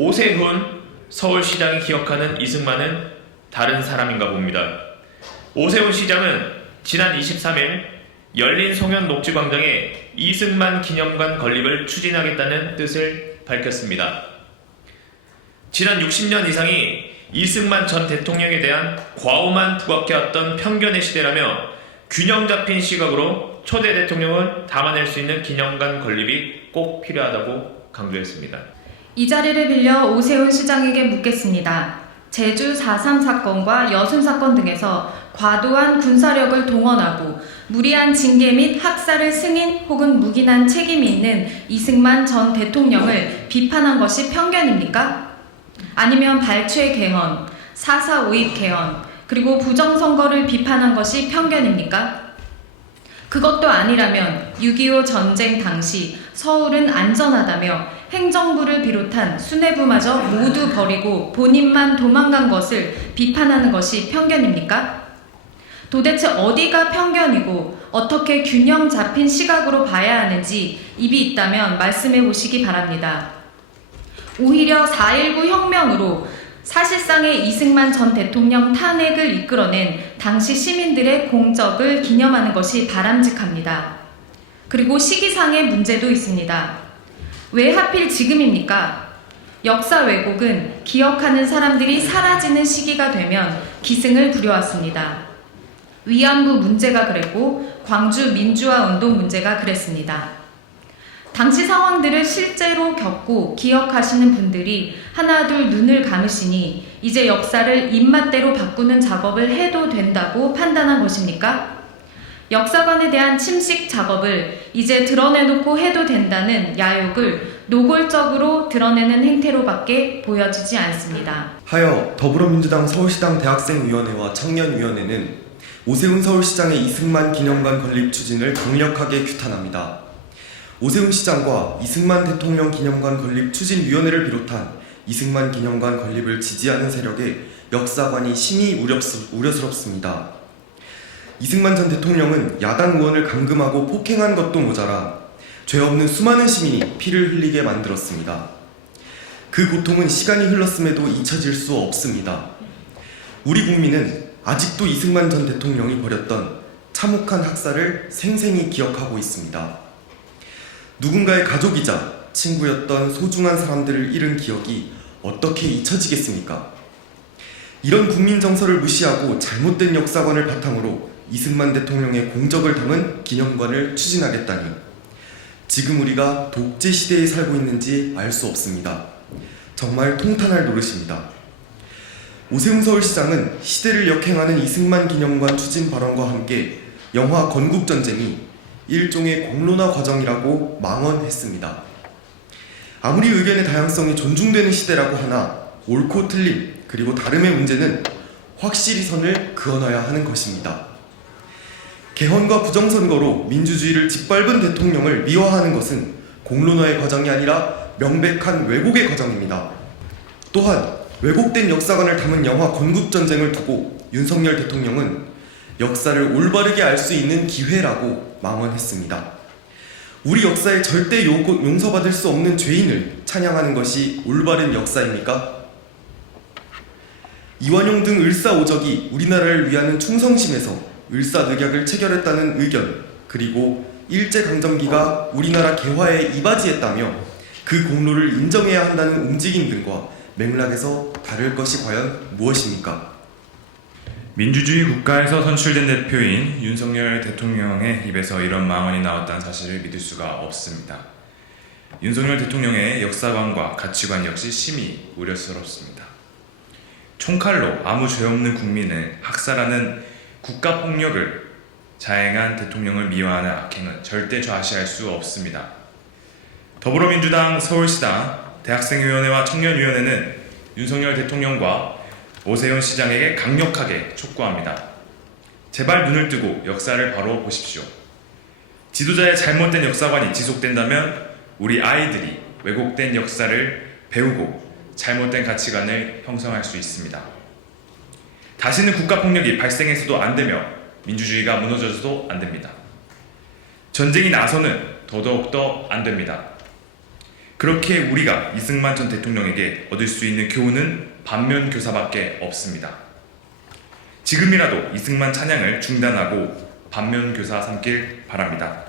오세훈 서울시장이 기억하는 이승만은 다른 사람인가 봅니다. 오세훈 시장은 지난 23일 열린 송현 녹지광장에 이승만 기념관 건립을 추진하겠다는 뜻을 밝혔습니다. 지난 60년 이상이 이승만 전 대통령에 대한 과오만 부각해왔던 편견의 시대라며 균형 잡힌 시각으로 초대 대통령을 담아낼 수 있는 기념관 건립이 꼭 필요하다고 강조했습니다. 이 자리를 빌려 오세훈 시장에게 묻겠습니다. 제주 4.3 사건과 여순 사건 등에서 과도한 군사력을 동원하고 무리한 징계 및 학살을 승인 혹은 묵인한 책임이 있는 이승만 전 대통령을 비판한 것이 편견입니까? 아니면 발췌 개헌, 4.4 오입 개헌, 그리고 부정선거를 비판한 것이 편견입니까? 그것도 아니라면 6.25 전쟁 당시 서울은 안전하다며 행정부를 비롯한 수뇌부마저 모두 버리고 본인만 도망간 것을 비판하는 것이 편견입니까? 도대체 어디가 편견이고 어떻게 균형 잡힌 시각으로 봐야 하는지 입이 있다면 말씀해 보시기 바랍니다. 오히려 4.19 혁명으로 사실상의 이승만 전 대통령 탄핵을 이끌어낸 당시 시민들의 공적을 기념하는 것이 바람직합니다. 그리고 시기상의 문제도 있습니다. 왜 하필 지금입니까? 역사 왜곡은 기억하는 사람들이 사라지는 시기가 되면 기승을 부려왔습니다. 위안부 문제가 그랬고 광주 민주화 운동 문제가 그랬습니다. 당시 상황들을 실제로 겪고 기억하시는 분들이 하나둘 눈을 감으시니 이제 역사를 입맛대로 바꾸는 작업을 해도 된다고 판단한 것입니까? 역사관에 대한 침식 작업을 이제 드러내놓고 해도 된다는 야욕을 노골적으로 드러내는 행태로밖에 보여지지 않습니다. 하여 더불어민주당 서울시당 대학생위원회와 청년위원회는 오세훈 서울시장의 이승만 기념관 건립 추진을 강력하게 규탄합니다. 오세훈 시장과 이승만 대통령 기념관 건립 추진위원회를 비롯한 이승만 기념관 건립을 지지하는 세력의 역사관이 심히 우려스럽습니다. 이승만 전 대통령은 야당 의원을 감금하고 폭행한 것도 모자라 죄 없는 수많은 시민이 피를 흘리게 만들었습니다. 그 고통은 시간이 흘렀음에도 잊혀질 수 없습니다. 우리 국민은 아직도 이승만 전 대통령이 벌였던 참혹한 학살을 생생히 기억하고 있습니다. 누군가의 가족이자 친구였던 소중한 사람들을 잃은 기억이 어떻게 잊혀지겠습니까? 이런 국민 정서를 무시하고 잘못된 역사관을 바탕으로 이승만 대통령의 공적을 담은 기념관을 추진하겠다니 지금 우리가 독재 시대에 살고 있는지 알 수 없습니다. 정말 통탄할 노릇입니다. 오세훈 서울시장은 시대를 역행하는 이승만 기념관 추진 발언과 함께 영화 건국전쟁이 일종의 공론화 과정이라고 망언했습니다. 아무리 의견의 다양성이 존중되는 시대라고 하나 옳고 틀림 그리고 다름의 문제는 확실히 선을 그어놔야 하는 것입니다. 개헌과 부정선거로 민주주의를 짓밟은 대통령을 미화하는 것은 공론화의 과정이 아니라 명백한 왜곡의 과정입니다. 또한 왜곡된 역사관을 담은 영화 건국전쟁을 두고 윤석열 대통령은 역사를 올바르게 알 수 있는 기회라고 망언했습니다. 우리 역사에 절대 용서받을 수 없는 죄인을 찬양하는 것이 올바른 역사입니까? 이완용 등 을사오적이 우리나라를 위하는 충성심에서 을사늑약을 체결했다는 의견, 그리고 일제강점기가 우리나라 개화에 이바지했다며 그 공로를 인정해야 한다는 움직임 등과 맥락에서 다를 것이 과연 무엇입니까? 민주주의 국가에서 선출된 대표인 윤석열 대통령의 입에서 이런 망언이 나왔다는 사실을 믿을 수가 없습니다. 윤석열 대통령의 역사관과 가치관 역시 심히 우려스럽습니다. 총칼로 아무 죄 없는 국민을 학살하는 국가폭력을 자행한 대통령을 미화하는 악행은 절대 좌시할 수 없습니다. 더불어민주당 서울시당 대학생위원회와 청년위원회는 윤석열 대통령과 오세훈 시장에게 강력하게 촉구합니다. 제발 눈을 뜨고 역사를 바로 보십시오. 지도자의 잘못된 역사관이 지속된다면 우리 아이들이 왜곡된 역사를 배우고 잘못된 가치관을 형성할 수 있습니다. 다시는 국가폭력이 발생해서도 안 되며 민주주의가 무너져서도 안 됩니다. 전쟁이 나서는 더더욱더 안 됩니다. 그렇게 우리가 이승만 전 대통령에게 얻을 수 있는 교훈은 반면교사밖에 없습니다. 지금이라도 이승만 찬양을 중단하고 반면교사 삼길 바랍니다.